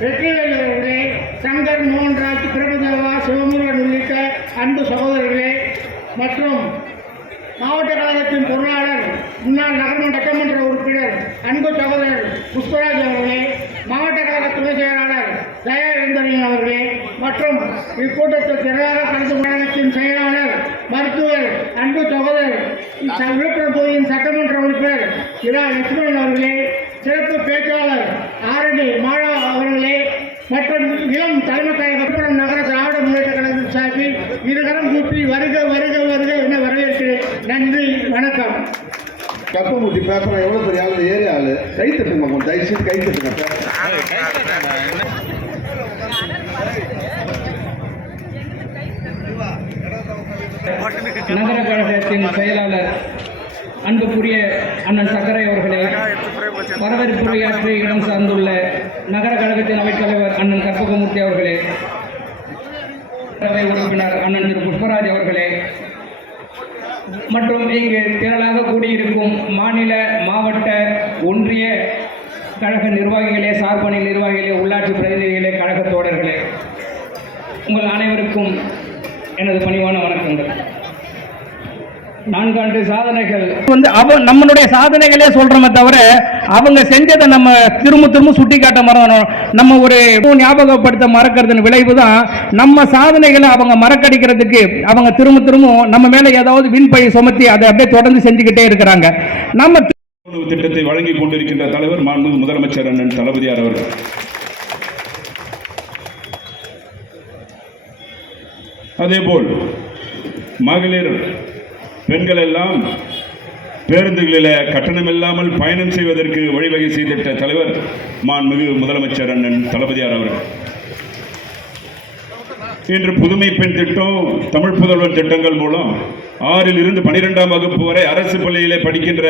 வெற்றிவேல் அவர்களே, சங்கர், மோகன்ராஜ், பிரபுதேவா, சிவமுருகன் உள்ளிட்ட அன்பு சகோதரர்களே மற்றும் மாவட்ட கழகத்தின் பொருளாளர், முன்னாள் நகர்மன்ற சட்டமன்ற உறுப்பினர் அன்பு சகோதரர் புஷ்பராஜ் அவர்களே, மாவட்ட கழக துணை செயலாளர் தயாவேந்தரின் அவர்களே மற்றும் இக்கூட்டத்தில் திரளாக கலந்து கழகத்தின் செயலாளர் மருத்துவர் அன்பு சகோதரர் விழுப்புரம் தொகுதியின் சட்டமன்ற உறுப்பினர் இரா லட்சுமணன் அவர்களே, சிறப்பு பேச்சாளர் ஆரணி மாலா அவர்களே மற்றும் இளம் தலைமை கழகம் நகர திராவிட முன்னேற்ற கழகத்தின் சார்பில் இருகரம் கூப்பி வருக வருக வருக என வரவேற்கிறேன். நன்றி, வணக்கம். கப்பமூட்டி பேசுறேன். எவ்வளவு பெரிய ஆளு, ஏறி ஆளு. கை தட்டுங்க, கொஞ்சம் தயவுசெய்து கை தட்டுங்க. நகர கழகத்தின் செயலாளர் அன்புக்குரிய அண்ணன் சக்கரை அவர்களே, வரவேற்புரையாற்றி இடம் சார்ந்துள்ள நகர கழகத்தின் அவைத்தலைவர் அண்ணன் கற்பகமூர்த்தி அவர்களே, உறுப்பினர் அண்ணன் திரு புஷ்பராஜ் அவர்களே மற்றும் இங்கு திரளாக கூடியிருக்கும் மாநில, மாவட்ட, ஒன்றிய கழக நிர்வாகிகளே, சார்பணி நிர்வாகிகளே, உள்ளாட்சி பிரதிநிதிகளே, கழக தோழர்களே, உங்கள் அனைவருக்கும் எனது பணிவான வணக்கங்கள். 4 ஆண்டு சாதனைகள் நம்மளுடைய சாதனைகளே சொல்றோமே தவிர அவங்க செஞ்சதை நம்ம திரும்ப சுட்டி காட்ட மறக்கணும். நம்ம ஒரு ஞாபகப்படுத்த மறக்கிறதுன்னு விளைவு தான் நம்ம சாதனைகளை அவங்க மறக்கடிக்கிறதுக்கு அவங்க திரும்ப நம்ம மேல ஏதாவது விண்பை சுமத்தி அதை அப்படியே தொடர்ந்து செஞ்சுக்கிட்டே இருக்கிறாங்க. நம்ம திட்டத்தை வழங்கி கொண்டிருக்கின்ற தலைவர் மாண்புமிகு முதலமைச்சர் அண்ணன் தளபதியார் அவர்கள். அதேபோல் மகளிர், பெண்கள் எல்லாம் பேருந்துகளில் கட்டணம் இல்லாமல் பயணம் செய்வதற்கு வழிவகை செய்திட்ட தலைவர் மாண்புமிகு முதலமைச்சர் அண்ணன் தளபதியார் அவர்கள். இன்று புதுமை பெண் திட்டம், தமிழ் புதல்வன் திட்டங்கள் மூலம் 6 இருந்து 12ஆம் வகுப்பு வரை அரசு பள்ளியிலே படிக்கின்ற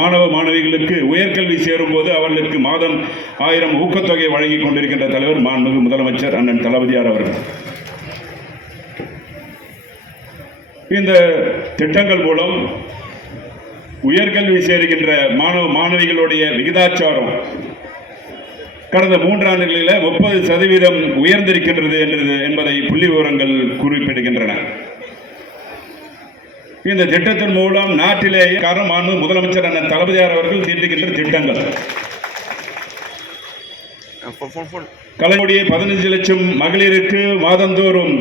மாணவ மாணவிகளுக்கு உயர்கல்வி சேரும் போது அவர்களுக்கு மாதம் 1000 ஊக்கத்தொகை வழங்கி கொண்டிருக்கின்ற தலைவர் மாண்புமிகு முதலமைச்சர் அண்ணன் தளபதியார் அவர்கள். இந்த திட்டங்கள் மூலம் உயர்கல்வி சேருகின்ற மாணவ மாணவிகளுடைய விகிதாச்சாரம் கடந்த 3 ஆண்டுகளில் 30% உயர்ந்திருக்கின்றது என்பதை புள்ளி விவரங்கள் குறிப்பிடுகின்றன. இந்த திட்டத்தின் மூலம் நாட்டிலேயே மாண்புமிகு முதலமைச்சர் அண்ணன் தளபதியார் அவர்கள் தீட்டுகின்ற திட்டங்கள் கலைஞருடைய 15 லட்சம் மகளிருக்கு மாதந்தோறும்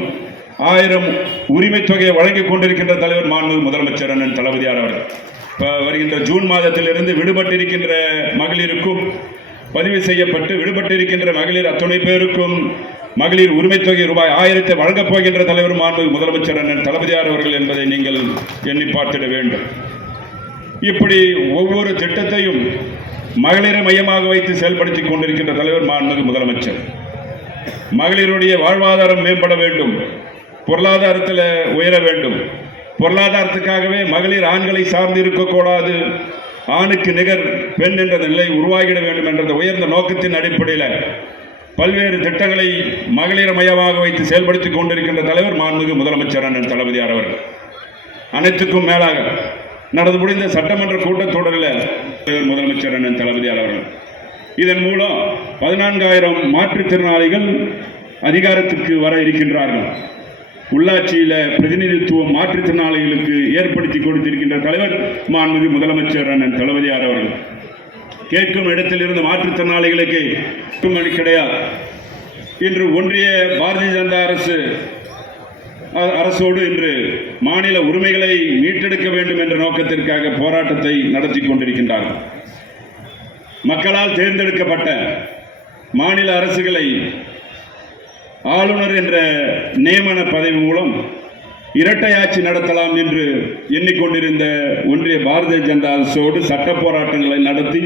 1000 உரிமை தொகையை வழங்கிக் கொண்டிருக்கின்ற தலைவர் மாண்புமிகு முதலமைச்சர் அண்ணன் தளபதியார் அவர்கள். வருகின்ற ஜூன் மாதத்திலிருந்து விடுபட்டிருக்கின்ற மகளிருக்கும் பதிவு செய்யப்பட்டு விடுபட்டிருக்கின்ற மகளிர் அத்துணை பேருக்கும் மகளிர் உரிமை தொகை ரூபாய் 1000 வழங்கப் போகின்ற தலைவர் மாண்புமிகு முதலமைச்சர் அண்ணன் தளபதியார் அவர்கள் என்பதை நீங்கள் எண்ணி பார்த்திட வேண்டும். இப்படி ஒவ்வொரு திட்டத்தையும் மகளிரை மையமாக வைத்து செயல்படுத்தி கொண்டிருக்கின்ற தலைவர் மாண்புமிகு முதலமைச்சர். மகளிருடைய வாழ்வாதாரம் மேம்பட வேண்டும், பொருளாதாரத்தில் உயர வேண்டும். பொருளாதாரத்துக்காகவே மகளிர் ஆண்களை சார்ந்து இருக்கக்கூடாது, ஆணுக்கு நிகர் பெண் என்ற நிலை உருவாகிட வேண்டும் என்ற உயர்ந்த நோக்கத்தின் அடிப்படையில் பல்வேறு திட்டங்களை மகளிர் மையமாக வைத்து செயல்படுத்தி கொண்டிருக்கின்ற தலைவர் மாண்புமிகு முதலமைச்சர் அண்ணன் தளபதியார் அவர்கள். அனைத்துக்கும் மேலாக நடந்து முடிந்த சட்டமன்ற கூட்டத்தொடரில் முதலமைச்சர் அண்ணன் தளபதியார் அவர்கள் இதன் மூலம் 14000 மாற்றுத்திறனாளிகள் அதிகாரத்துக்கு வர இருக்கின்றார்கள். உள்ளாட்சியில் பிரதிநிதித்துவம் மாற்றுத்திறனாளிகளுக்கு ஏற்படுத்தி கொடுத்திருக்கின்ற தலைவர் மாண்புமிகு முதலமைச்சர் அண்ணன் தளபதியார் அவர்கள். கேட்கும் இடத்திலிருந்து மாற்றுத்திறனாளிகளுக்கு கிடையாது. இன்று ஒன்றிய பாரதிய ஜனதா அரசோடு இன்று மாநில உரிமைகளை மீட்டெடுக்க வேண்டும் என்ற நோக்கத்திற்காக போராட்டத்தை நடத்தி கொண்டிருக்கின்றார்கள். மக்களால் தேர்ந்தெடுக்கப்பட்ட மாநில அரசுகளை ஆளுநர் என்ற நியமன பதவி மூலம் இரட்டையாட்சி நடத்தலாம் என்று எண்ணிக்கொண்டிருந்த ஒன்றிய பாரதிய ஜனதா அரசோடு சட்ட போராட்டங்களை நடத்தி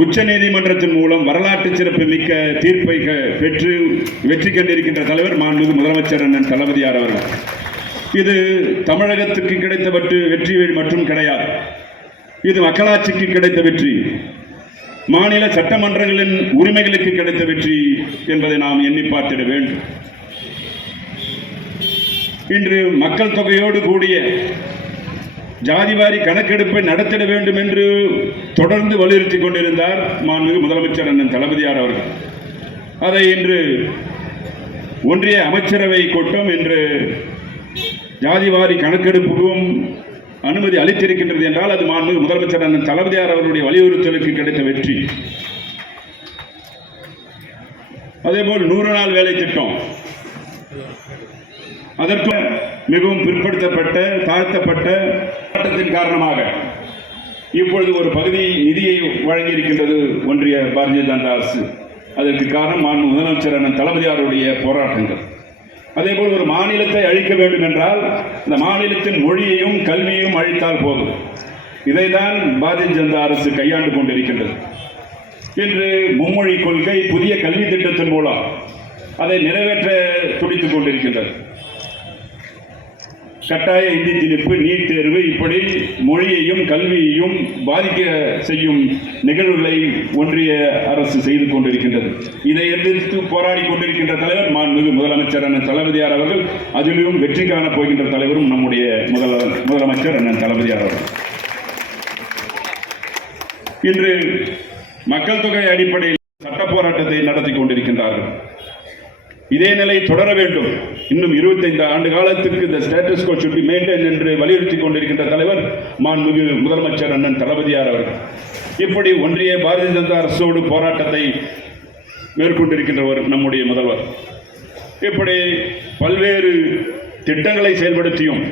உச்ச நீதிமன்றத்தின் மூலம் வரலாற்று சிறப்பு மிக்க தீர்ப்பை பெற்று வெற்றி கண்டிருக்கின்ற தலைவர் மாண்புமிகு முதலமைச்சர் அண்ணன் தளபதியார் அவர்கள். இது தமிழகத்துக்கு கிடைத்த வெற்றி மட்டும் கிடையாது, இது மக்களாட்சிக்கு கிடைத்த வெற்றி, மாநில சட்டமன்றங்களின் உரிமைகளுக்கு கிடைத்த வெற்றி என்பதை நாம் எண்ணி பார்த்திட வேண்டும். இன்று மக்கள் தொகையோடு கூடிய ஜாதிவாரி கணக்கெடுப்பை நடத்திட வேண்டும் என்று தொடர்ந்து வலியுறுத்தி கொண்டிருந்தார் மாண்புமிகு முதலமைச்சர் அண்ணன் தளபதியார் அவர்கள். அதை இன்று ஒன்றிய அமைச்சரவை கூட்டம் இன்று ஜாதிவாரி கணக்கெடுப்புக்கும் அனுமதி அளித்திருக்கின்றது என்றால் அது மாண்புமிகு முதலமைச்சர் அண்ணன் தளபதியார் அவர்களுடைய வலியுறுத்தலுக்கு கிடைத்த வெற்றி. அதேபோல் 100 நாள் வேலை திட்டம், அதற்கு மிகவும் பிற்படுத்தப்பட்ட தாழ்த்தப்பட்ட சட்டத்தின் காரணமாக இப்பொழுது ஒரு பகுதி நிதியை வழங்கியிருக்கின்றது ஒன்றிய பாரதிய ஜனதா அரசு. அதற்கு காரணம் மாண்புமிகு முதலமைச்சர் அண்ணன் தளபதியாருடைய போராட்டங்கள். அதேபோல் ஒரு மாநிலத்தை அழிக்க வேண்டும் என்றால் இந்த மாநிலத்தின் மொழியையும் கல்வியையும் அழித்தால் போதும். இதைதான் பாரதிய ஜனதா அரசு கையாண்டு கொண்டிருக்கின்றது. இன்று மும்மொழி கொள்கை புதிய கல்வி திட்டத்தின் மூலம் அதை நிறைவேற்ற துடித்துக் கொண்டிருக்கின்றது. கட்டாய இந்தி திணிப்பு, நீட் தேர்வு, இப்படி மொழியையும் கல்வியையும் பாதிக்க செய்யும் நிகழ்வுகளை ஒன்றிய அரசு செய்து கொண்டிருக்கின்றது. இதை எதிர்த்து போராடி கொண்டிருக்கின்ற தலைவர் மாண்புமிகு முதலமைச்சர் அண்ணன் தளபதியார் அவர்கள். அதிலும் வெற்றி காணப் போகின்ற தலைவரும் நம்முடைய முதலமைச்சர் அண்ணன் தளபதியார் அவர்கள். இன்று மக்கள் தொகை அடிப்படையில் சட்ட போராட்டத்தை நடத்தி கொண்டிருக்கின்றார்கள். இதே நிலை தொடர வேண்டும். இன்னும் 25 ஆண்டு காலத்துக்கு இந்த status quo should be maintained என்று வலியுறுத்தி கொண்டிருக்கின்ற தலைவர் மாண்புமிகு முதலமைச்சர் அண்ணன் தளபதியார் அவர்கள். இப்படி ஒன்றிய பாரதிய ஜனதா அரசோடு போராட்டத்தை மேற்கொண்டிருக்கின்றவர் நம்முடைய முதல்வர். இப்படி பல்வேறு திட்டங்களை செயல்படுத்தியும்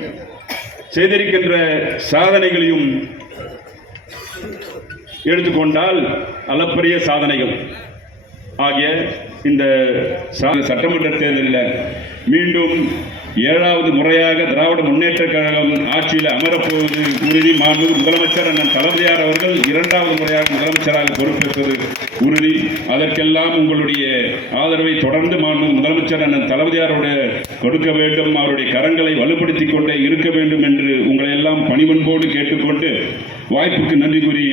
செய்திருக்கின்ற சாதனைகளையும் எடுத்துக்கொண்டால் அளப்பரிய சாதனைகள் ஆகிய இந்த சட்டமன்ற தேர்தலில் மீண்டும் 7வது முறையாக திராவிட முன்னேற்ற கழகம் ஆட்சியில் அமரப்போவது உறுதி. மாண்புமிகு முதலமைச்சர் அண்ணன் தளபதியார் அவர்கள் 2வது முறையாக முதலமைச்சராக பொறுப்பேற்பது உறுதி. அதற்கெல்லாம் உங்களுடைய ஆதரவை தொடர்ந்து மாண்புமிகு முதலமைச்சர் அண்ணன் தளபதியாரோடு கொடுக்க வேண்டும். அவருடைய கரங்களை வலுப்படுத்திக் கொண்டே இருக்க வேண்டும் என்று உங்களை எல்லாம் பணிவன்போடு கேட்டுக்கொண்டு வாய்ப்புக்கு நன்றி கூறி